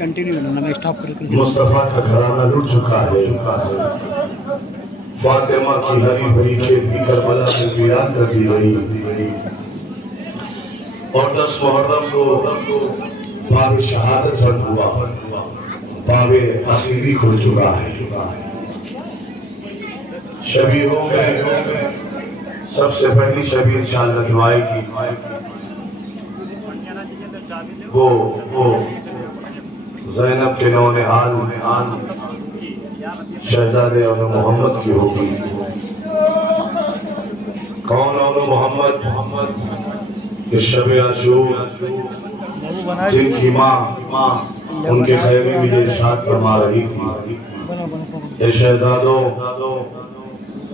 Continue کرنا میں stop کر کے مصطفیٰ کا گھرانہ لٹ چکا ہے فاطمہ کی ہری بھری کھیتی کربلا میں ویران کر دی گئی اور 10 محرم کو باب شہادت بند ہوا باب اسیری کھل چکا ہے شبیہوں میں سب سے پہلی شبیہ انشاءاللہ جو آئے گی وہ زینب کے نونہال شہزادے اولو محمد کی ہوگی کون اولو محمد اس شب عاشور جن کی ماں ان کے خیمے میں یہ ارشاد فرما رہی تھی اے شہزادوں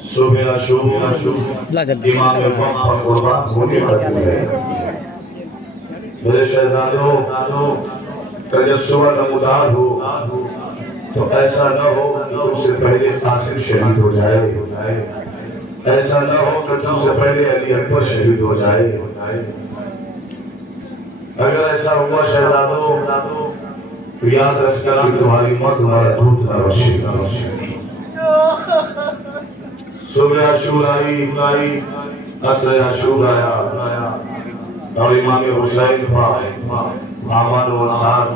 صبح عاشور امام وقت پر قربان ہونے والی ہے میرے شہزادوں کہ جب صبح نمودار ہو تو ایسا نہ ہو کہ تم سے پہلے قاسم شہید ہو جائے ایسا نہ ہو کہ تم سے پہلے علی اکبر شہید ہو جائے اگر ایسا ہوا شہزادوں تو یاد رکھنا کہ تمہاری موت تمہارا دودھ نہ روشی صبح عاشور آئی عصر عاشور آیا اور امام حسین آمان و انصار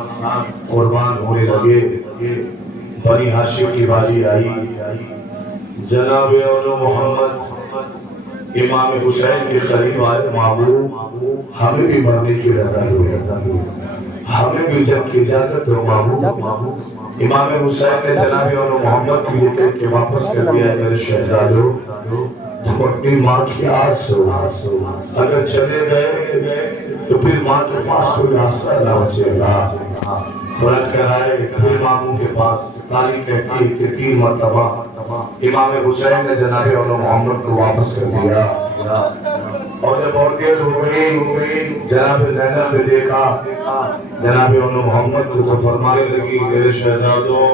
قربان ہونے لگے بنی ہاشم کی باری آئی جناب اولو محمد امام حسین کے قریب آئے محبوب ہمیں بھی مرنے کی رضا دو ہمیں بھی جب کی اجازت دو محبوب امام حسین نے جناب اولو محمد کو یہ کہہ کے واپس کر دیا میرے شہزادو تم اپنی ماں کی آس ہو اگر چلے گئے تو پھر ماں کے پاس کوئی آسرا نہ بچے گا پلٹ کر آئے پھر ماموں کے پاس تاریخ کہتی ہے کہ 3 مرتبہ امام حسین نے جناب اولو محمد کو واپس کر دیا اور جب بہت دیر ہو گئی جناب زینب نے دیکھا جناب اولو محمد کو تو فرمانے لگی میرے شہزادوں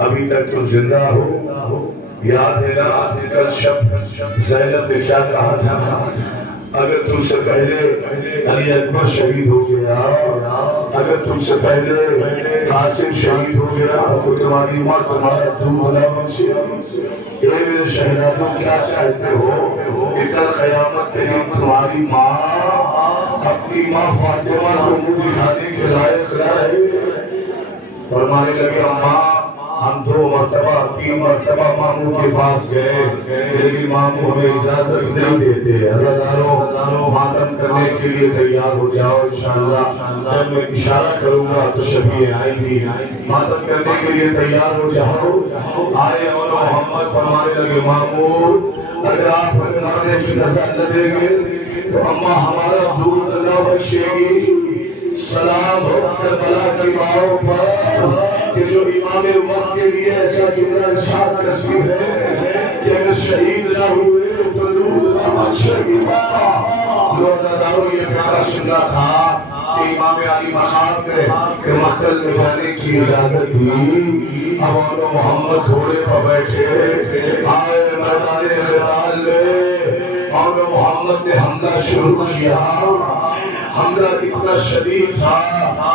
ابھی تک تم زندہ ہو یاد ہے نا کل شب زینب نے کیا کہا تھا اگر تم سے پہلے علی اکبر شہید ہو گیا اگر تم سے پہلے قاسم شہید ہو گیا تو تمہاری ماں تمہارا دودھ نہ بچے اے میرے شہزادوں کیا چاہتے ہو کہ کل قیامت کے دن تمہاری ماں اپنی ماں فاطمہ کو منہ دکھانے کے لائق نہ رہے فرمانے لگے اماں ہم 2 مرتبہ 3 مرتبہ ماموں کے پاس گئے لیکن ماموں ہمیں اجازت نہیں دیتے حضرتاروں ماتم کرنے کے لیے تیار ہو جاؤ انشاءاللہ جب میں اشارہ کروں گا تو شبیہ آئیں گی ماتم کرنے کے لیے تیار ہو جاؤ آئے اولو محمد فرمانے لگے ماموں اگر آپ ہمیں مرنے کی نظر نہ دیں گے تو اماں ہمارا دودھ نہ بخشے گی سلام ہو کربلا کی ماؤں پر کہ جو امام وقت کے لیے ایسا جملہ ارشاد کرتی ہے کہ اگر شہید نہ ہوئے تو دودھ نہ بخشے گی ماں روزاداروں یہ فقرہ سننا تھا کہ امام علی مقام کے مقتل میں جانے کی اجازت دی اب اولو محمد گھوڑے پر بیٹھے آئے میدان قتال میں اولو محمد نے حملہ شروع کیا حملہ اتنا شدید تھا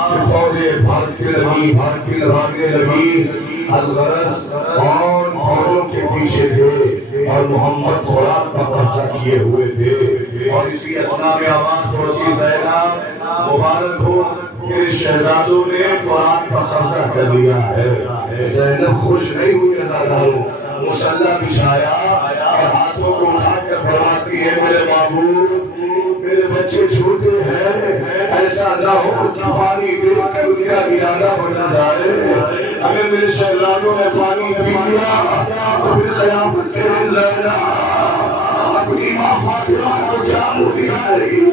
کہ فوجیں بھاگنے لگی الغرض اور فوجوں کے پیچھے تھے اور محمد فرات پر قبضہ کیے ہوئے تھے اور اسی اثناء میں آواز پہنچی زینب مبارک ہو تیرے شہزادوں نے فرات پر قبضہ کر لیا ہے زینب خوش نہیں ہوئی عزاداروں مسلح بچھایا اور ہاتھوں کو اٹھا کر فرماتی ہے میرے معبود میرے بچے چھوٹے ہیں ایسا نہ ہو کہ پانی دیکھ کر ان کا ارادہ بدل جائے اگر میرے شہزادوں نے پانی پی لیا تو پھر قیامت کے دن زینب اپنی ماں فاطمہ کو کیا منہ دکھائے گی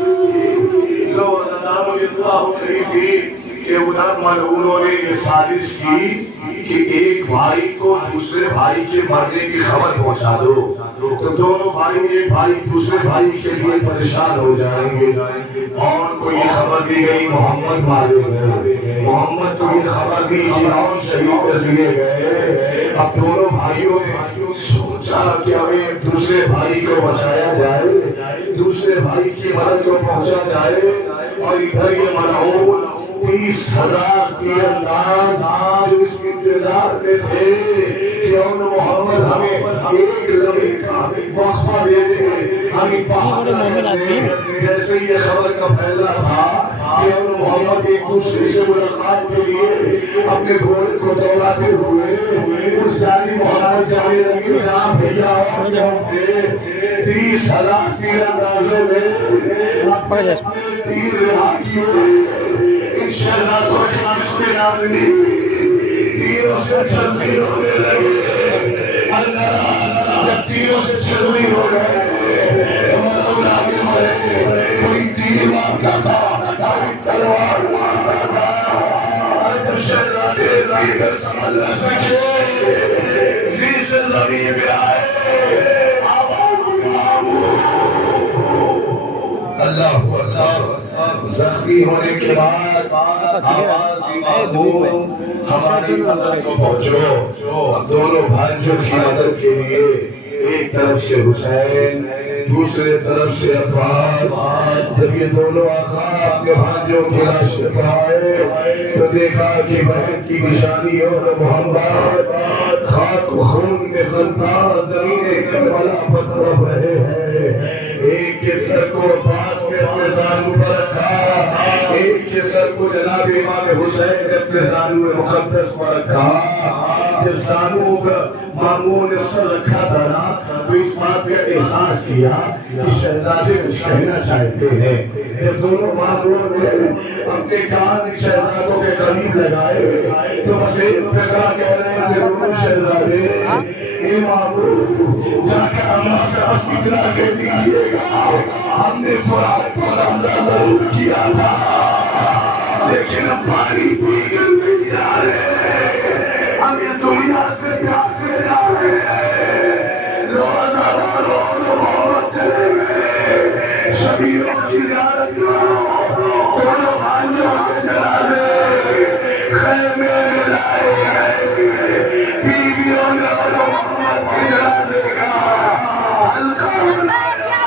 لو عزاداروں یہ دعا ہو رہی تھی کہ ادھر ملعونوں نے یہ سازش کی کہ ایک بھائی کو دوسرے بھائی کے مرنے کی خبر پہنچا دو تو دونوں بھائی ایک بھائی دوسرے بھائی کے لیے پریشان ہو جائیں گے اور کو یہ خبر دی گئی محمد مارے گئے محمد کو یہ خبر دی جنہوں شہید کر دیے گئے اب دونوں بھائیوں نے سوچا کہ ہمیں دوسرے بھائی کو بچایا جائے دوسرے بھائی کی مدد کو پہنچا جائے اور ادھر یہ ملعون 30,000 تیرانداز جو اس انتظار میں تھے کہ محمد ہمیں ایک لمحے کا وقفہ دے دے، ہمیں پہاڑ کر دے۔ جیسے یہ خبر کا پھیلا تھا کہ محمد ایک دوسرے سے ملاقات کے لیے اپنے گھوڑے کو دوڑاتے ہوئے اس جانی محمد جانے لگے جہاں بھیا اور کون تھے۔ 30,000 تیراندازوں نے اپنے تیر رہا کیے۔ ان شہزادوں کے جس میں نازنی تیروں سے چھلنی ہونے لگے۔ اللہ جب تیروں سے چھلنی ہو گئے تو ملعون آگے بڑھے، کوئی تیر مارتا تھا، کوئی تلوار مارتا تھا۔ اور جب شہزادے زمین پر سنبھل نہ سکے، زیر سے زمین پہ آئے، آواز اللہ اکبر۔ زخمی ہونے کے بعد آواز ہماری مدد کو پہنچو۔ دونوں بھائیوں کی مدد کے لیے ایک طرف سے حسین، دوسرے طرف سے عباس۔ جب یہ دونوں آقا اپنے بھائیوں کی لاش پہ آئے تو دیکھا کہ بہن کی نشانی اور محمد خاک و خون میں غلطا زمین کربلا پر تڑپ رہے ہیں۔ ایک کے سر کو عباس نے اپنے زانو پر رکھا، ایک کے سر کو جناب امام حسین نے اپنے زانو مقدس پر رکھا۔ جب زانو ماموں نے سر رکھا تھا نا تو اس بات کا احساس کیا کہ شہزادے کچھ کہنا چاہتے ہیں۔ جب دونوں ماموں نے اپنے کان شہزادوں کے قریب لگائے تو بس ایک فقرہ کہہ رہے تھے دونوں شہزادے، اے ماموں جا کر اللہ سے بس اتنا کہہ دیجئے گا، ہم نے فرات کو قبضہ ضرور کیا تھا لیکن اب پانی پی کر نہیں جا رہے، ہم اس دنیا سے پیاسے جا رہے ہیں۔ روزہ داروں محمد چلے گئے، شبیروں کی زیارت کرو، دونوں بھائیوں کے جنازے خیمے میں لائے گئے، بیویوں نے محمد کے جنازے کا حلقہ بنایا،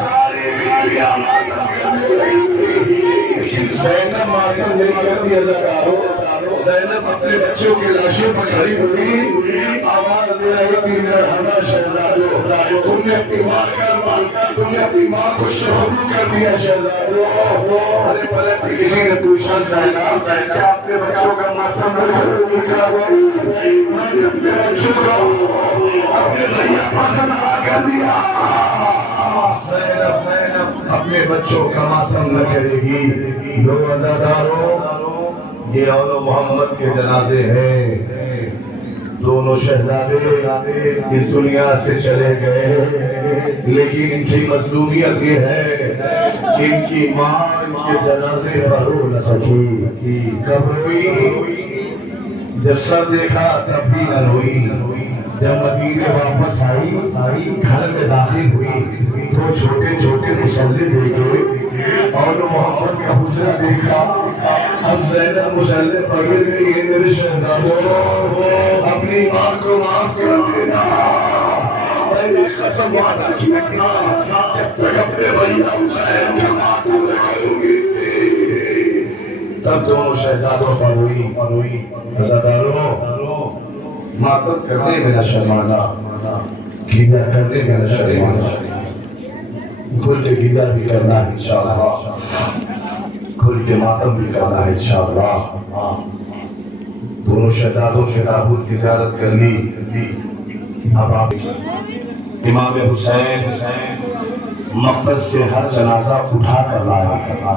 ساری بیویاں ماتم کرنے لگی، لیکن زینب ماتم نہیں کرتی عزادارو۔ زینب اپنے بچوں کی لاشوں پر کھڑی ہوئی آواز دے رہی تھی، مرحبا شہزادو، تم نے اپنی ماں کو شہرو کر دیا شہزادو۔ ارے پلٹ کے کسی نے پوچھا زینب کیا اپنے بچوں کا ماتم نہیں کرو گی؟ میں نے اپنے بچوں کو اپنے بھیا پسند کر دیا۔ زینب اپنے بچوں کا ماتم نہ کرے گی۔ لو عزادارو، یہ اول محمد کے جنازے ہیں۔ دونوں شہزادے اس دنیا سے چلے گئے، لیکن ان کی مظلومیت یہ ہے کہ ان کی ماں ان کے جنازے پر رو نہ سکی۔ کب روئی؟ جب سر دیکھا تب بھی نہ روئی۔ جب مدینے واپس آئی، گھر میں داخل ہوئی تو چھوٹے چھوٹے مسلے دیکھے اور محمد کا حجرہ دیکھا۔ اب زینب مسلے پر گر گئی ہے، میرے شہزادوں اپنی ماں کو معاف کر دینا، میں نے قسم وعدہ کیا تھا جب تک اپنے بھیا حسین کا ماتم نہ کروں گی۔ تب دونوں شہزادوں پر ہوئی عزاداروں، ماتم کرنے میں نہ شرمانا، گیدہ کرنے میں نہ شرمانا، کھل کے گیدہ بھی کرنا ہے انشاءاللہ، کھل کے ماتم بھی کرنا ہے انشاءاللہ۔ دونوں شہزادوں سے تابوت کی زیارت کر لی۔ اب آپ امام حسین مقتل سے ہر جنازہ اٹھا کر لایا،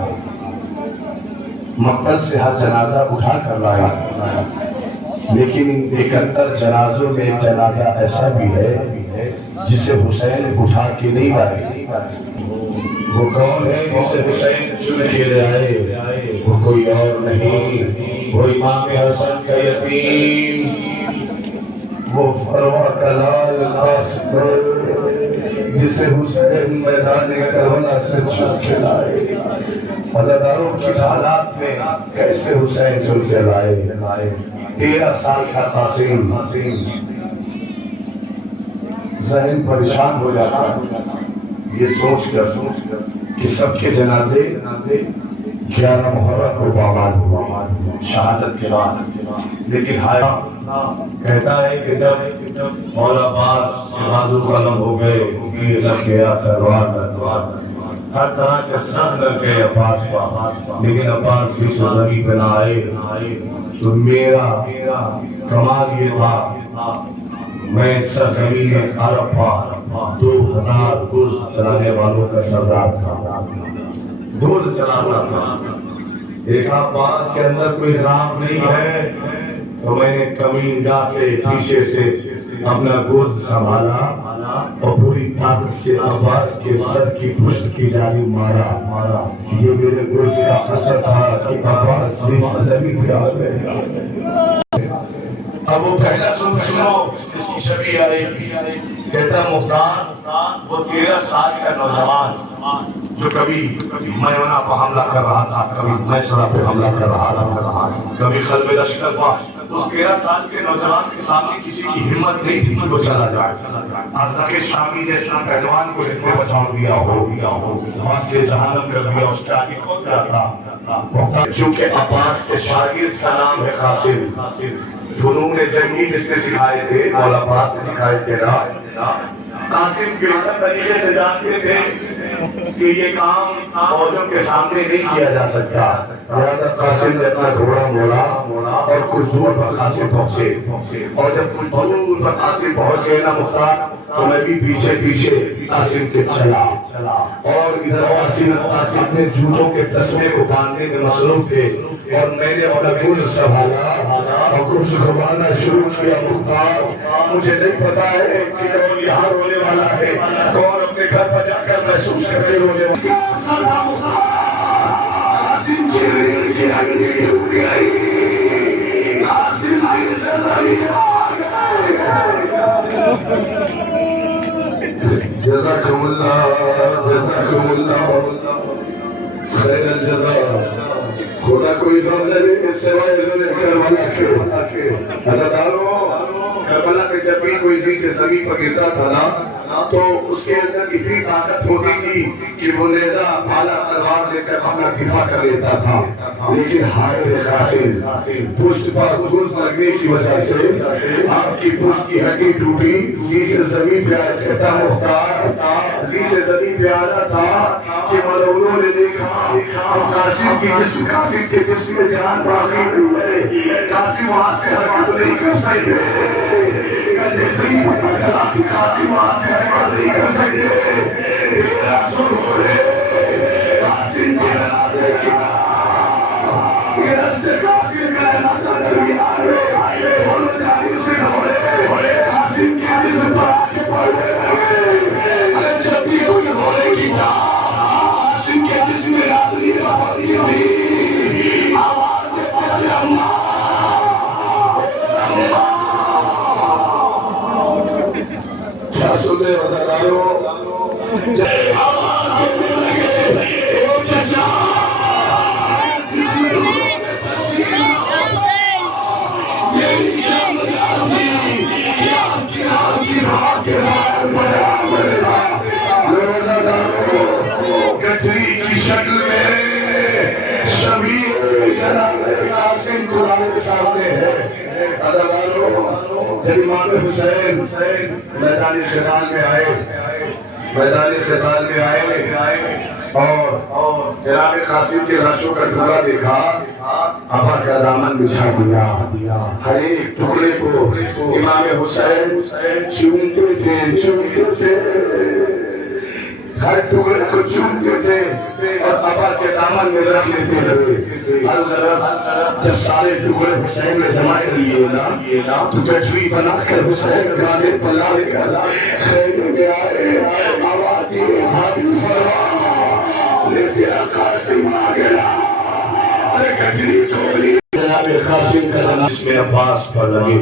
مقتل سے ہر جنازہ اٹھا کر لایا، لیکن ان 71 جنازوں میں ایک جنازہ ایسا بھی ہے جسے حسین اٹھا کے نہیں لائے۔ وہ کون ہے جسے حسین چن کے لے آئے؟ وہ کوئی اور نہیں، وہ امام حسن کا یتیم، وہ فروا کا لال قاسم جسے حسین میدان کربلا سے چن کے لائے۔ عزاداروں کس حالات میں کیسے حسین چن کے لائے؟ 13 سال کا قاسم ذہن پریشان ہو جاتا یہ سوچ کر کہ سب کے جنازے 11 محرم کو پامال ہوا شہادت کے بعد، لیکن کہتا ہے کہ جب مولا عباس کے بازو قلم ہو گئے، تیر لگ گیا، تلوار ہر طرح کے سب لگ گئے عباس پر، لیکن عباس جس زمین پہ نہ آئے تو میرا کمال یہ تھا، میں سرزمین عرب پر 2000 گرز چلانے والوں کا سردار تھا، گرز چلاتا تھا۔ دیکھا عباس کے اندر کوئی ضعف نہیں ہے، تو میں نے کمین گاہ سے پیچھے سے اپنا گرز سنبھالا اور پوری طاقت سے عباس کے سر کی پشت کی جانب مارا۔ یہ میرے گرز کا اثر تھا کہ عباس زمین پہ آ گئے۔ اب وہ پہلا سنو اس کی شبیہ آئی، کہتا مختار وہ 13 سال کا نوجوان جو کبھی میمنہ پہ حملہ کر رہا تھا، کبھی میسرہ پہ حملہ کر رہا تھا، کبھی قلب لشکر پہ، اس 13 سال کے نوجوان کے سامنے کسی کی ہمت نہیں تھی کہ وہ چلا جائے۔ ارزق شامی جیسا پہلوان کو جس نے بچاؤ دیا ہو، عباس کے جہنم کر دیا، اس کا آگے کھول گیا تھا۔ چونکہ عباس کے شاگرد کا نام ہے قاسم، فنون جنگی جس نے سکھائے تھے، مولا عباس نے سکھائے تھے نا، قاسم بہتر طریقے سے جانتے تھے کہ یہ کام فوجوں کے سامنے نہیں کیا جا سکتا، لہذا قاسم نے اپنا گھوڑا موڑا اور کچھ دور پر قاسم پہنچے، اور جب کچھ دور پر قاسم پہنچ گئے نا مختار، تو میں بھی پیچھے قاسم کے چلا، اور ادھر قاسم اپنے جوتوں کے تسمے کو باندھنے میں مصروف تھے، اور میں نے اپنا گرز سنبھالا اور گرز گھمانا شروع کیا۔ مختار مجھے نہیں پتا ہے کہ کون یہاں رونے والا ہے، کون اپنے گھر پر جا کر محسوس کر کے رونے والا ہے۔ قاسم کی ریل کی اگلی ٹوٹ گئی، قاسم کی زمین آ گئے۔ جزاکم اللہ خیر الجزا۔ خدا کوئی غم نہ دے سوائے غم کربلا کے۔ عزیزانو، کربلا میں جب بھی کوئی چیز سے زمین پر گرتا تھا نا، تو اس کے اندر اتنی طاقت ہوتی تھی کہ وہ نیزہ بھالا تلوار لے کر اپنا دفاع کر لیتا تھا، لیکن ہائے قاسم، پشت پر گرز لگنے کی وجہ سے آپ کی پشت کی ہڈی ٹوٹی، زی سے زمین پہ آیا۔ کہتا مختار زی سے زمین پہ آنا تھا کہ ملعونوں نے دیکھا اور قاسم کے جسم میں جان باقی نہیں ہے، قاسم وہاں سے حرکت نہیں کر سکتے۔ جیسے ہی پتا چلا کہ قاسم وہاں سے حرکت نہیں کر سکتے، تیرا سن ہو رہے قاسم کے جنازے کی ادھر سے قاسم کا جنازہ درمیان میں، دونوں جانب سے گھوڑے قاسم کے جسم پر آ کے پڑنے لگے۔ ارے جب بھی کوئی گھوڑے کی جان قاسم کے جسم میں آدمی پر پڑتی تھی، آواز دیتے تھے اللہ اللہ۔ کیا سنے وزاداروں، آواز دیتے لگے او چچا، جس میں روحوں میں تسلیم میری جان جاتی، کیا آپ کی زبان کے ساتھ بجا میرے وزاداروں، گٹری کی شکل میں شبیہ جناب قاسم تمہارے سامنے ہے۔ عزیزانو، جب امام حسین میدان قتال میں آئے اور جناب قاسم کے لاشوں کا ٹکڑا دیکھا، ابا کا دامن بچھا دیا، ہر ایک ٹکڑے کو امام حسین چومتے تھے، ہر ٹکڑے کو چومتے تھے اور ابا کے دامن میں رکھ لیتے تھے۔ الغرض جب سارے ٹکڑے حسین نے جمع کر لیے نا، تو گٹری بنا کر حسین گانے پر لاد کر خیمے میں آئے، آواز دیے حابیب فرما لے تیرا قاسم آ گیا۔ ارے گٹری کھولی، جناب قاسم کا جنازہ اس میں عباس پر لگے،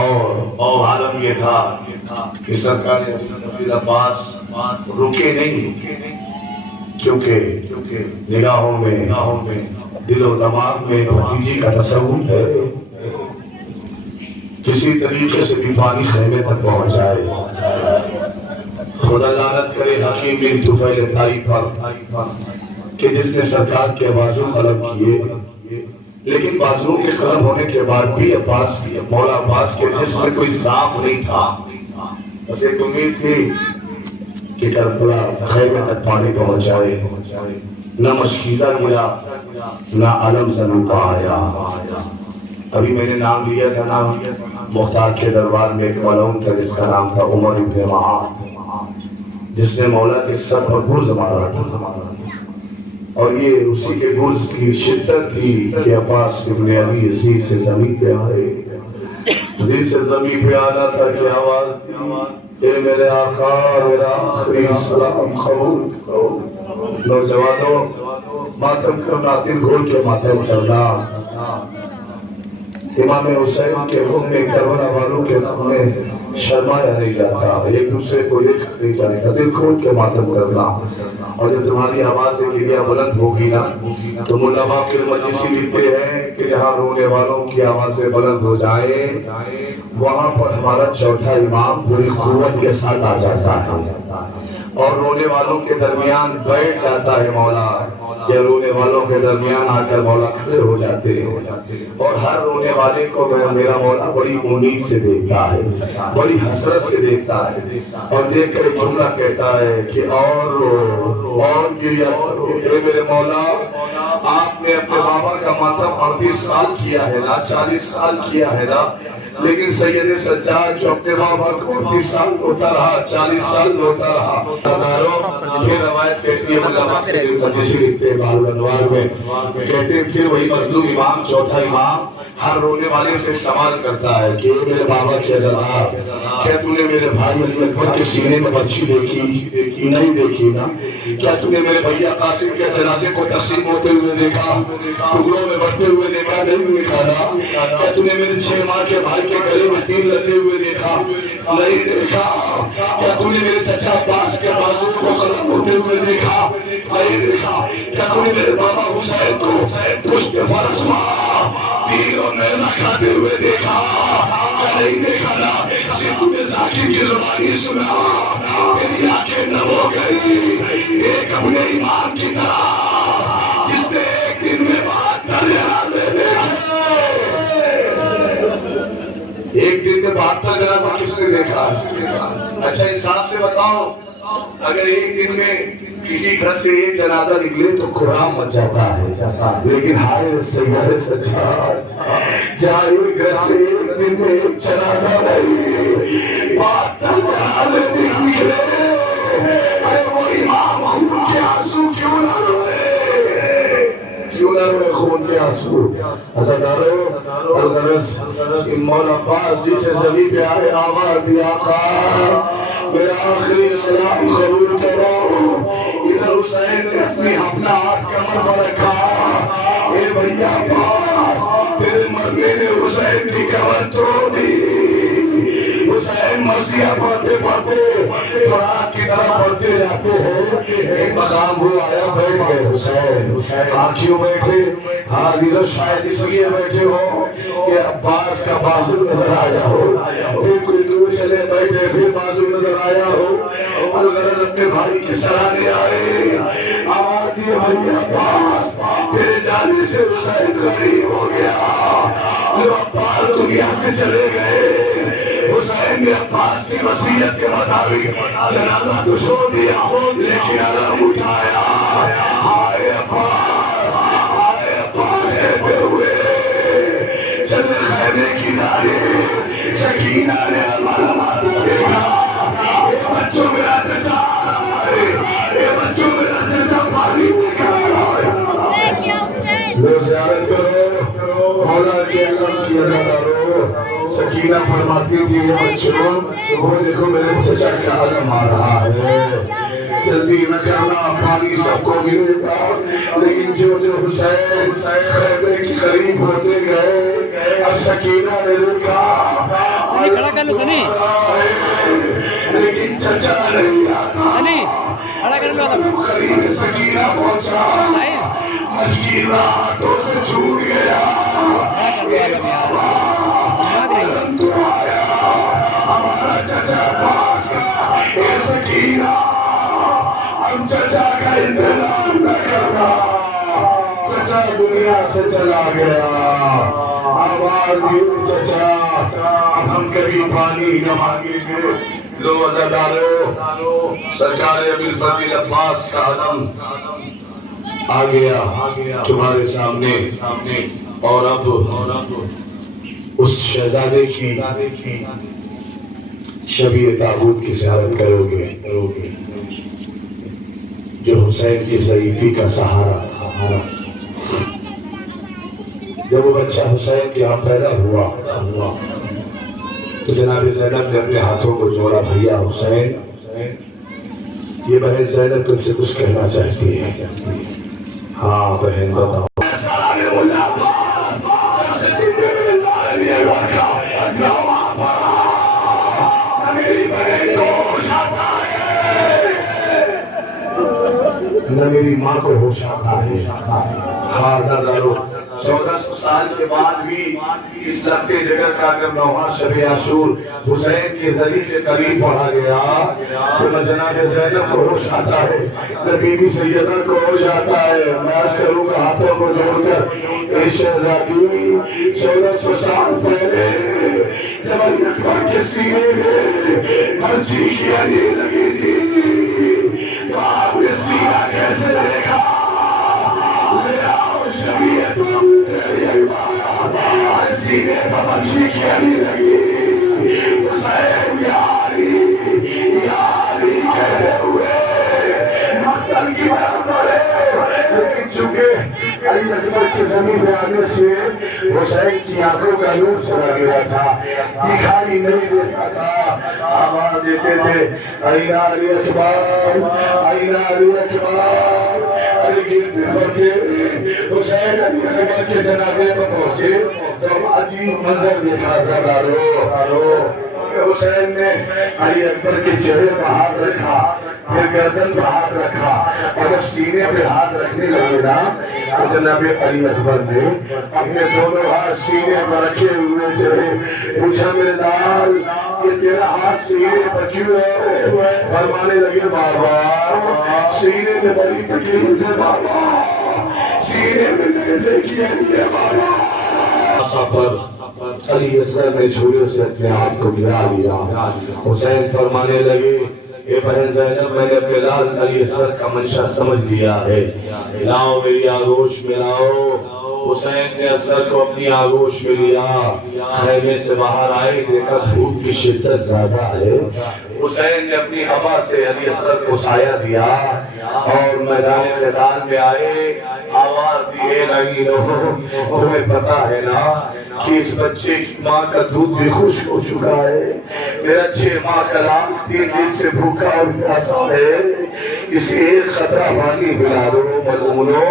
اور عالم یہ تھا کہ سرکار عباس رکے نہیں، کیونکہ نگاہوں میں دل و دماغ میں بھتیجی کا تصور ہے، کسی طریقے سے بھی پانی خیمے تک پہنچ جائے۔ خدا لعنت کرے حکیم بن طفیل طائی پر کہ جس نے سرکار کے بازو قلم کیے، لیکن بازو کے قلم ہونے کے بعد بھی عباس مولا عباس کے جسم میں کوئی ضعف نہیں تھا. بس ایک امید تھی کہ کربلا خیمے تک پانی پہنچ جائے. نہ مشکیزہ گرا نہ علم زمین پہ آیا. ابھی میں نے نام لیا تھا نا، مختار کے دربار میں ایک ملعون تھا جس کا نام تھا عمر بن معاذ، جس نے مولا کے سر پر گرز مارا تھا. اور یہ اسی کے گرز کی شدت تھی کہ عباس ابن علی زیر سے زمین پہ آئے. زیر سے زمین پہ آنا تھا کہ آواز دی، اے میرے آقا میرا آخری سلام قبول کرو. نوجوانوں، ماتم کرنا، دل کھول کے ماتم کرنا. امام حسین کے غم میں کربلا والوں کے غم میں شرمایا نہیں جاتا، ایک دوسرے کو دیکھا نہیں جاتا. دل کھول کے ماتم کرنا. اور جب تمہاری آواز گریہ بلند ہوگی نا تو ملا باقر مجلسی لکھتے ہیں کہ جہاں رونے والوں کی آوازیں بلند ہو جائیں وہاں پر ہمارا چوتھا امام پوری قوت کے ساتھ آ جاتا ہے اور رونے والوں کے درمیان بیٹھ جاتا ہے مولا. یا رونے والوں کے درمیان آ کر مولا کھڑے ہو جاتے ہیں اور ہر رونے والے کو میرا مولا بڑی امید سے دیکھتا ہے، بڑی حسرت سے دیکھتا ہے اور دیکھ کر ایک جملہ کہتا ہے کہ اور رو اور گریہ کرو. اے میرے مولا، آپ نے اپنے بابا کا ماتم 38 سال کیا ہے نا، 40 سال کیا ہے نا، لیکن سید سجاد جو اپنے بابا کو 38 سال روتا رہا، 40 سال روتا رہا. پھر روایت کہتی ہے ملا باقر مجلسی لکھتے ہیں بحر الانوار میں، کہتے ہیں پھر وہی مظلوم امام، چوتھا امام ہر رونے والے سے سوال کرتا ہے کہ میرے بابا کیا جناب، کیا تو نے میرے بھائی علی اکبر کے سینے میں بچی دیکھی؟ نہیں دیکھی نا. کیا تو نے میرے بھیا قاسم کے جنازے کو تقسیم ہوتے ہوئے دیکھا، ٹکڑوں میں بڑھتے ہوئے دیکھا؟ نہیں دیکھا نا. کیا تو نے میرے 6 ماہ کے بھائی کے گلے میں تیر لگے ہوئے دیکھا؟ نہیں دیکھا. کیا تو نے میرے چچا عباس کے بازو کو قلم ہوتے ہوئے دیکھا؟ نہیں دیکھا. کیا تو نے میرے بابا حسین کو پشت فرس تیر اور نیزہ کھاتے ہوئے دیکھا؟ نہیں دیکھا نا. صرف تو نے ذاکر کی زبانی سنا، تیری آنکھیں نم ہو گئی ایک اپنے امام کی طرح جس نے ایک دن میں 72 جنازے دیکھے. ایک دن میں 72 جنازہ کس نے دیکھا؟ اچھا انصاف سے بتاؤ، اگر ایک دن میں کسی گھر سے ایک جنازہ نکلے تو قرآن مچ جاتا ہے، لیکن ہائے سید سجاد، جہاں ایک گھر سے ایک دن میں ایک جنازہ نہیں 72 جنازے نکلے. ارے وہ امام خون کے آنسو کیوں نہ روئے، کیوں نہ روئے خون کے آنسو. عزادارو الغرض مولا عباس جی سے زمین پہ آئے، آواز دی آقا میرا آخری سلام قبول کرو. ادھر حسین نے اپنا ہاتھ کمر پر رکھا، اے بھیا عباس تیرے مرنے نے حسین کی کمر توڑ دی. حسین مرثیہ پڑھتے پڑھتے فرات کی طرح پڑھتے جاتے ہیں. ایک مقام وہ آیا، بیٹھ گئے حسین. آنکھیوں بیٹھے عزیزو شاید اس لیے بیٹھے ہو کہ عباس کا بازو نظر آیا ہو. پھر کوئی دور چلے بیٹھے پھر بازو نظر آیا ہو. الغرض اپنے بھائی کے سرانے آئے، آواز دیے بھائی عباس تیرے جانے سے حسین غریب ہو گیا. جو عباس دنیا سے چلے گئے، حسین نے عباس کی وصیت کے مطابق جنازہ تو چھوڑ دیا لیکن علم اٹھایا. آئے عباس، آئے عباس کہتے ہوئے چلے خیمے کی جانب. سکینہ نے علامات دیکھا، اے بچوں میرا چچا آ رہا ہے، اے بچوں میرا چچا پانی دیکھا رہا ہے. لو زیارت کرو مولا کے علم کی عزادارو. سکینہ فرماتی تھی یہ بچوں وہ دیکھو میرے چچا کا علم آ رہا ہے، جلدی نہ کرنا پانی سب کو ملے گا. لیکن جو حسین خیمے کی قریب ہوتے گئے اب سکینہ نے دیکھا لیکن چچا نہیں آتا. قریب سکینہ پہنچا، مشکیزہ ہاتھوں سے چھوٹ گیا. علم تو آیا ہمارا چچا پاس کا. اے سکینہ اب چچا کا انتظار نہ کرنا، دنیا سے چلا گیا. آواز دی چچا اب ہم کبھی پانی نہ مانگیں گے. لو عزادارو سرکار ابی الفضل عباس کا علم آ گیا تمہارے سامنے. اور اب اس شہزادے کی شبیہ تابوت کی زیارت کرو گے جو حسین کی ضعیفی کا سہارا تھا. جب وہ بچہ حسین کے ہاں پیدا ہوا تو جناب زینب نے اپنے ہاتھوں کو جوڑا. بھیا حسین یہ بہن زینب تم سے کچھ کہنا چاہتی ہے. ہاں بہن بتاؤ. نہ میری ماں کو ہوش آتا ہے. ہاں دادارو 1400 سال کے بعد بھی اس لخت جگر کا اگر نوحہ شب عاشور حسین کے ذریعے کے قریب پڑھا گیا تو نہ جناب زینب کو ہوش آتا ہے نہ بی بی سیدہ کو ہوش آتا ہے. میں عرض کروں گا ہاتھوں کو جوڑ کر اے شہزادی 1400 سال پہلے جب علی اکبر کے سینے میں مرچی کی علی لگی تھی تو آپ نے سینہ کیسے دیکھا؟ لے آؤ شبیہ تم تیری اکبر سینے پر مرچی کی علی لگی. حسین یا علی کہتے ہوئے مقتل کی طرف بڑھے. لیکن چونکہ علی اکبر کے زمین پہ آنے سے حسین کی آنکھوں کا نور چلا گیا تھا, دکھائی نہیں دیتا تھا. آواز دیتے تھے این علی اکبر, این علی اکبر. علی گرتے پھرتے حسین علی اکبر کے جنازے پر پہنچے تو عجیب منظر دیکھا. زدارو حسین نے علی اکبر کے چہرے پر ہاتھ رکھا, پھر گردن پر ہاتھ رکھا, اور جب سینے پہ ہاتھ رکھنے لگے نا تو جناب علی اکبر نے اپنے دونوں ہاتھ سینے پر رکھے ہوئے تھے. پوچھا میرے لال یہ تیرا ہاتھ سینے پر کیوں ہے؟ فرمانے لگے بابا سینے میں بڑی تکلیف ہے بابا, سینے میں جیسے کی ہے بابا. سفر علی اصغر نے جھولے سے اپنے ہاتھ کو گرا لیا. حسین فرمانے لگے اے بہن زینب میں نے اپنے لال علی اصغر کا منشا سمجھ لیا ہے, لاؤ میری آغوش میں لاؤ. حسین نے اصغر کو اپنی آغوش میں لیا. خیمے سے باہر آئے, دیکھا دھوپ کی شدت زیادہ ہے. حسین نے اپنی ہوا سے علی اصغر کو سایہ دیا اور میدان قتال میں آئے. آواز دیے لگی لو تمہیں پتا ہے نا کہ اس بچے کی ماں کا دودھ بھی خشک ہو چکا ہے. میرا 6 ماہ کا لال 3 دن سے بھوکا اور پیاسا ہے. اسے ایک قطرہ پانی پلا دو ملعونو.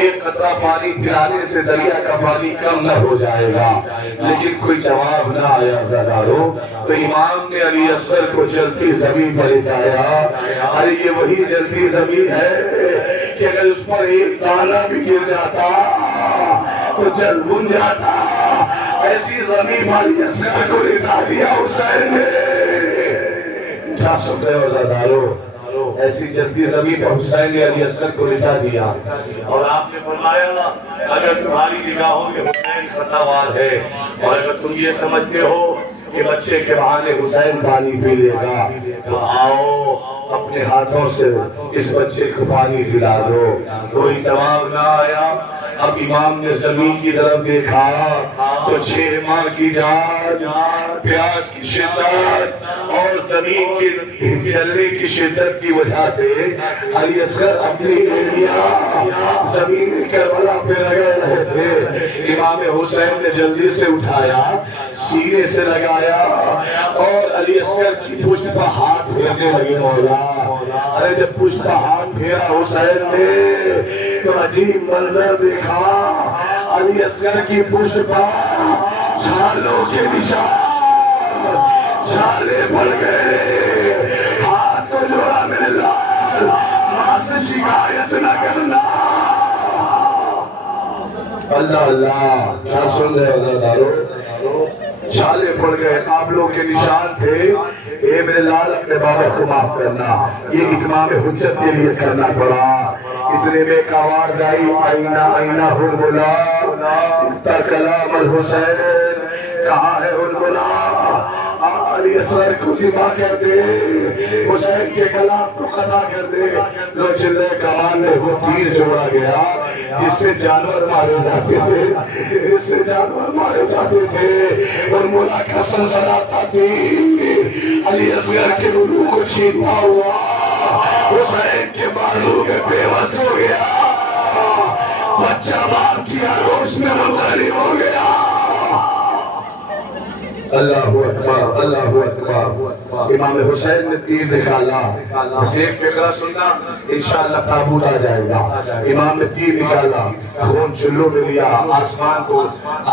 ایک قطرہ پانی پلانے سے دریا کا پانی کم نہ ہو جائے گا. لیکن کوئی جواب نہ آیا. زدارو تو امام نے علی اصغر کو جلتی زمین پر لٹایا. ارے یہ وہی جلتی زمین ہے کہ اگر اس پر ایک دانہ بھی گر جاتا تو جل بن جاتا. ایسی زمین علی اصغر کو لٹا دیا حسین نے. کیا سن رہے ہو زدارو؟ ایسی جلتی زمین پر حسین نے علی اصغر کو لٹا دیا. اور آپ نے فرمایا اگر تمہاری نگاہوں میں حسین خطاوار ہے اور اگر تم یہ سمجھتے ہو کہ بچے کے بہانے حسین پانی پی لے گا تو آؤ اپنے ہاتھوں سے اس بچے کو پانی پلا دو. کوئی جواب نہ آیا. اب امام نے زمین کی طرف دیکھا تو 6 ماہ کی جان, پیاس کی شدت اور زمین کے جلنے کی شدت کی وجہ سے علی اصغر اپنی انگلیاں زمین کربلا پہ لگے رہے تھے. امام حسین نے جلدی سے اٹھایا, سینے سے لگایا اور علی اصغر کی پشت پر ہاتھ پھیرنے لگے. مولا ارے جب پشت پر ہاتھ پھیرا حسین نے تو عجیب منظر دیکھا. علی اصغر کی پشت پر چھالوں کے نشان, چھالے پڑ گئے. ہاتھ کو جوڑا میرے لال, ماں سے شکایت نہ کرنا. اللہ اللہ کیا سن رہے عزادارو؟ چھالے پڑ گئے، قابلوں کے نشان تھے، اے میرے لال اپنے بابا کو معاف کرنا، یہ اتمام حجت کے لیے کرنا پڑا۔ اتنے میں ایک آواز آئی، آئینہ آئینہ ہرملا تا کلام الحسین، کہاں ہے ہرملا؟ علی اصغر کو ذبح کر دے، حسین کے کلام کو قطع کر دے۔ لو چلے کمان میں وہ تیر جوڑا گیا جس سے جانور مارے جاتے تھے، جس سے جانور مارے جاتے تھے، اور مولا کا سنسناتا تیر علی اصغر کے گلو کو چھینتا ہوا حسین کے بازو میں بے بس ہو گیا، بچہ باپ کی آگوش میں منقلب ہو گیا۔ اللہ اکبر اللہ اکبر۔ امام حسین نے تیر نکالا، بس ایک فقرہ سننا انشاءاللہ تابوت آ جائے گا۔ امام نے تیر نکالا، خون چلو میں لیا، آسمان کو،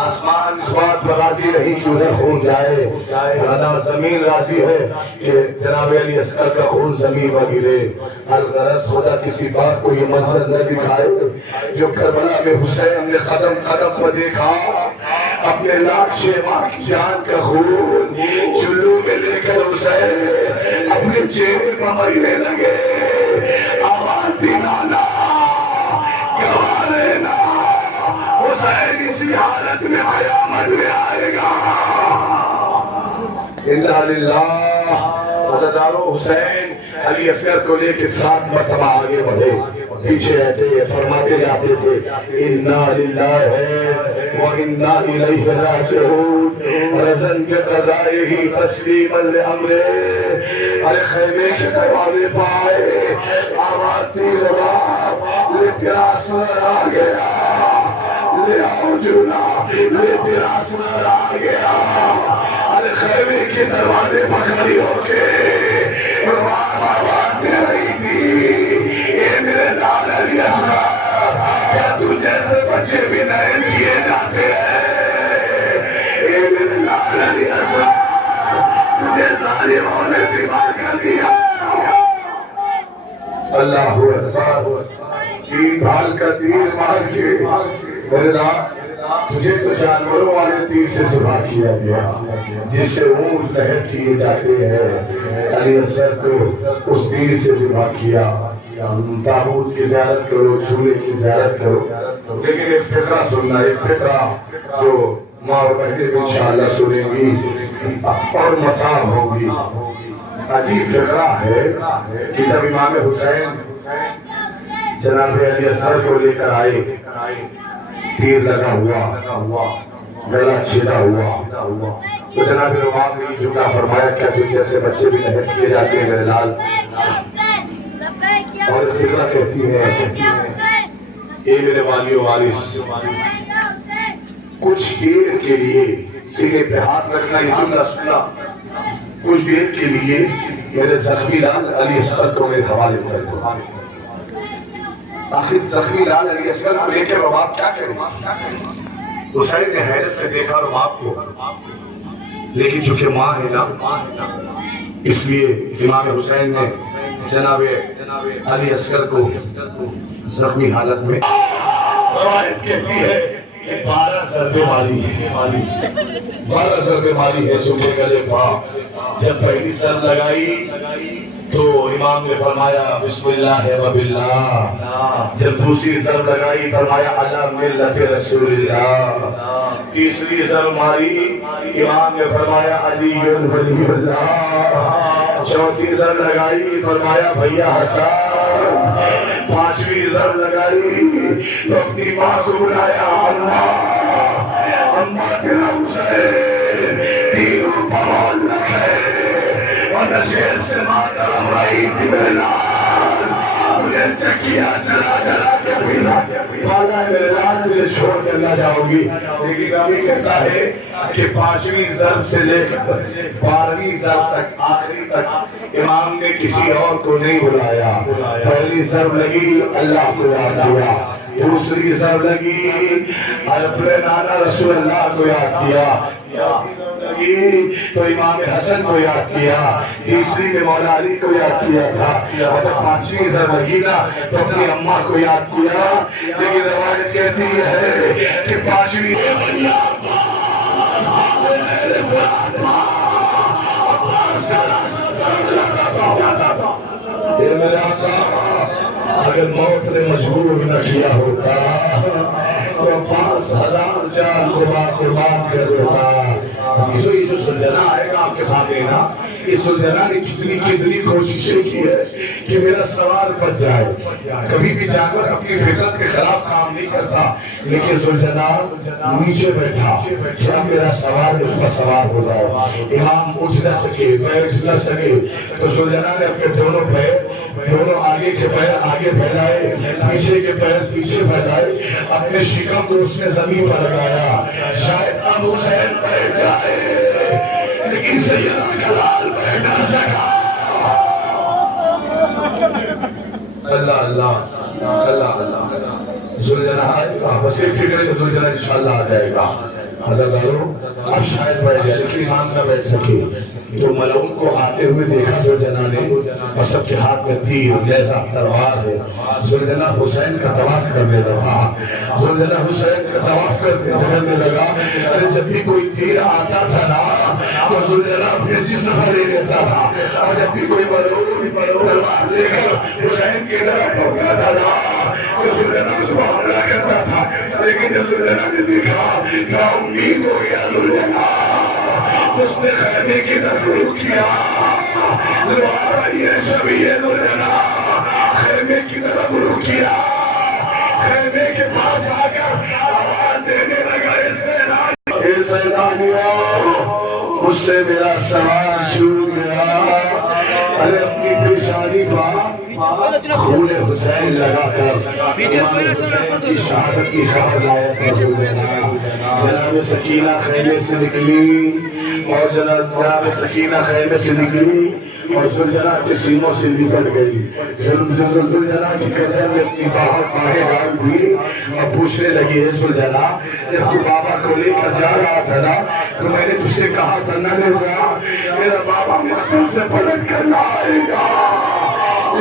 آسمان اس بات پر راضی نہیں کہ ادھر خون جائے، رنا زمین راضی ہے کہ جناب علی اصغر کا خون زمین پر گرے۔ الغرض خدا کسی بات کو یہ منظر نہ دکھائے جو کربلا میں حسین نے قدم قدم پر دیکھا، اپنے لاکھ 6 ماہ کی جان کا خون چلو میں لے کر حسین اپنے چہرے پر مرنے لگے۔ آواز دی نانا گوارے نا، حسین اسی حالت میں قیامت میں آئے گا۔ انا للہ۔ عزادارو حسین علی اصغر کو لے کے 7 مرتبہ آگے بڑھے، پیچھے ہٹے، فرماتے جاتے تھے انا للہ وَإِنَّا إِلَيْهِ رَاجِعُونَ، رزن کے قضائے ہی تسلیم لامرے۔ ارے خیمے کے دروازے پائے، آواز دی رباب، لے تیرا اصغر آ گیا، لے آؤ جونا، لے تیرا اصغر آ گیا۔ ارے خیمے کے دروازے پکڑی ہو کے رباب آواز دے رہی تھی، اے میرے لال علی اصغر، کیا تو جیسے بچے بھی نائن کیے جاتے ہیں؟ اے میرے لال علی اصغر، تجھے ظالموں نے ذبح کر دیا۔ اللہ اکبر۔ تیر ڈھال کا تیر مار کے میرے لال، تجھے تو جانوروں والے تیر سے ذبح کیا گیا جس سے اونٹ زہر کیے جاتے ہیں، علی اصغر کو اس تیر سے ذبح کیا۔ تابوت کی زیارت کرو، جھولے کی زیارت کرو، لیکن ایک فقرہ سننا، ایک فقرہ جو ماں اور بہنیں بھی انشاءاللہ سنیں گی اور مسام ہوگی۔ عجیب فقرہ ہے کہ جب امام حسین جناب علی اصغر کو لے کر آئے، تیر لگا ہوا، گلا چھیدا ہوا، تو جناب رباب نے یہ جملہ فرمایا، کیا تجھ جیسے بچے بھی نہر کیے جاتے ہیں میرے لال؟ اور ایک فقرہ کہتی ہے، اے میرے والی و وارث، کچھ دیر کے لیے سینے پہ ہاتھ رکھنا، یہ جملہ سننا، کچھ دیر کے لیے میرے زخمی لال علی اصغر کو میرے حوالے کر دو۔ آخر زخمی لال علی اصغر کو لے کے رباب کیا کرے؟ حسین نے حیرت سے دیکھا رباب کو، لیکن چونکہ ماں ہے نا، اس لیے امام حسین نے جناب علی اصغر کو زخمی حالت میں، روایت کہتی ہے کہ 12 ضربے ماری ہے، 12 ضربے ماری ہے سکے گلے پا۔ جب پہلی ضرب لگائی تو امام نے فرمایا بسم اللہ و باللہ، جب دوسری ضرب لگائی فرمایا علی ملت رسول اللہ، تیسری ضرب ماری امام نے فرمایا علی ولی اللہ، چوتھی ضرب لگائی فرمایا بھیا حسن، پانچویں ضرب لگائی تو اپنی ماں کو بلایا، اماں تیرا حسین تیروں پمال لکھے اور نشیب سے ماترم رہی تھی میرے لال، تجھے چکیاں چلا چلا کے پینا، بالا ہے میرے لال تجھے چھوڑ کر نہ جاؤ گی۔ لیکن ابھی کہتا ہے کہ 5ویں ضرب سے لے کر 12ویں ضرب تک، آخری تک امام نے کسی اور کو نہیں بلایا۔ پہلی ضرب لگی اللہ کو یاد کیا، دوسری ضرب لگی اپنے نانا رسول اللہ کو یاد کیا، تو امام حسن کو یاد کیا، تیسری میں مولا علی کو یاد کیا تھا، اور 5ویں ضرب لگی سکی نا تو اپنی اماں کو یاد کیا، لیکن روایت کہتی ہے کہ پانچویں اے میرے آقا، اگر موت نے مجبور نہ کیا ہوتا تو 5,000 جان قربان کر دیتا۔ عزیزو، یہ جو سلجھنا آئے گا آپ کے سامنے نا، یہ سلجھنا نے کتنی کوششیں کی ہے کہ میرا سوار بچ جائے۔ کبھی بھی جانور اپنی فطرت کے خلاف کام نہیں کرتا، لیکن سلجھنا نیچے بیٹھا کیا میرا سوار اس پر سوار ہو جائے۔ امام اٹھ نہ سکے، بیٹھ نہ سکے، تو سلجھنا نے اپنے دونوں پیر، دونوں آگے کے پیر آگے پھیلائے، پیچھے کے پیر پیچھے پھیلائے، اپنے شکم کو اس نے زمین پر لگایا۔ شاید اب حسین بیٹھ جائے، لیکن سیدنا کلال بیٹھ نہ سکا۔ اللہ اللہ اللہ اللہ، زلجھنا آئے گا، بس ایک فکر ہے کہ زلجھنا انشاءاللہ آ جائے گا۔ حضرت دارو اب شاید بیٹھ گیا، لیکن امام نہ بیٹھ سکے تو ملعون کو آتے ہوئے دیکھا زلجھنا نے، اور سب کے ہاتھ میں تیر، نیزہ، تلوار ہے۔ زلجھنا حسین کا طواف کرنے لگا، زلجھنا حسین کا طواف کرنے لگا۔ ارے جب بھی کوئی تیر آتا تھا نا تو زلجھنا اپنے جسم پر لے لیتا تھا، اور جب بھی کوئی ملعون تلوار لے کر حسین کے طرف پہنچا تھا نا تو زلجھنا اس کو حملہ کرتا تھا۔ لیکن جب زلجھنا نے دیکھا نا امید ہو گیا زلجھنا، اس نے خیمے کی طرف رخ کیا۔ لوہارا یہ شبیہ زلجھنا خیمے کی طرف رخ کیا، خیمے کے پاس آ کر آواز دینے لگا، اے سیدانیوں، مجھ سے میرا سوار چھوٹ گیا۔ ارے اپنی پیشانی پا خون حسین لگا کر کی شہادت کی خبر لایا تھا زلجھنا۔ جناب سکینہ خیمے سے نکلی، اور جناب سکینہ خیمے سے نکلی اور زلجھنا کے سینوں سے نکل گئی۔ زلجھنا کی گردن میں اپنی باہیں ڈال دی اور پوچھنے لگی، اے زلجھنا، جب تو بابا کو لے کر جا رہا تھا نا تو میں نے تجھ سے کہا تھا نہ لے جا، میرا بابا مقتل سے پلٹ کر نہ آئے گا،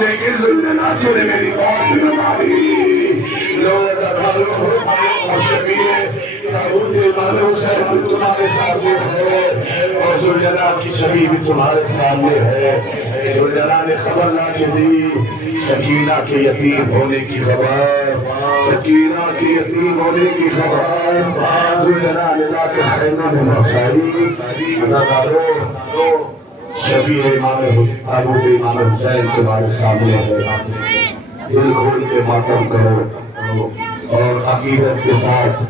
لیکن زلجھنا تو نے میری بات نہ مانی۔ لو ازادارو اور شبیہ تابوت امام حسین بھی تمہارے سامنے ہے، اور زلجھنا کی شبیہ بھی تمہارے سامنے ہے۔ زلجھنا نے خبر لا کے دی، سکینہ کے یتیم ہونے کی خبر، سکینہ کے یتیم ہونے کی خبر زلجھنا نے لا کر خیمہ میں پہنچائی۔ ازادارو، شبیہ امام تابوت امام حسین تمہارے سامنے ہے، دل کھول کے ماتم کرو اور عقیدت کے ساتھ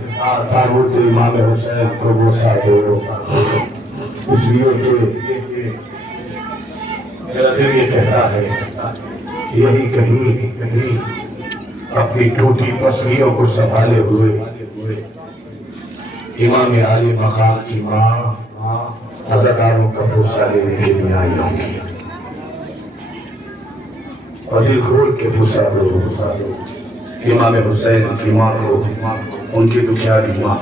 تابوت امام حسین کو بوسہ دو، اس لیے کہ میرا دل یہ کہتا ہے یہی کہیں اپنی ٹوٹی پسلیوں کو سنبھالے ہوئے امام عالی مقام کی ماں عزاداروں کا بوسہ لینے کے لیے آئی ہوں گی، اور دل کھول کے بوسہ دو امام حسین کی ماں کو، ان کی دکھیاری ماں۔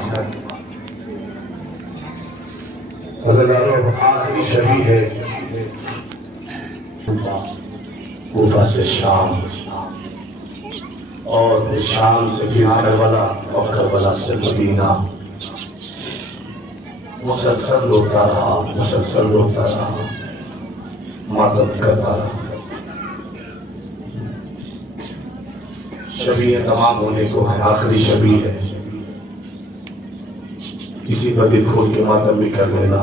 عزاداروں، آخری شبیہ ہے کوفہ سے شام، اور پھر شام سے پھر کربلا، اور کربلا سے مدینہ۔ مسلسل روتا رہا، ماتم کرتا رہا۔ شبیہ تمام ہونے کو ہے، آخری شبیہ ہے، کسی پر دل کھول کے ماتم بھی کر لینا۔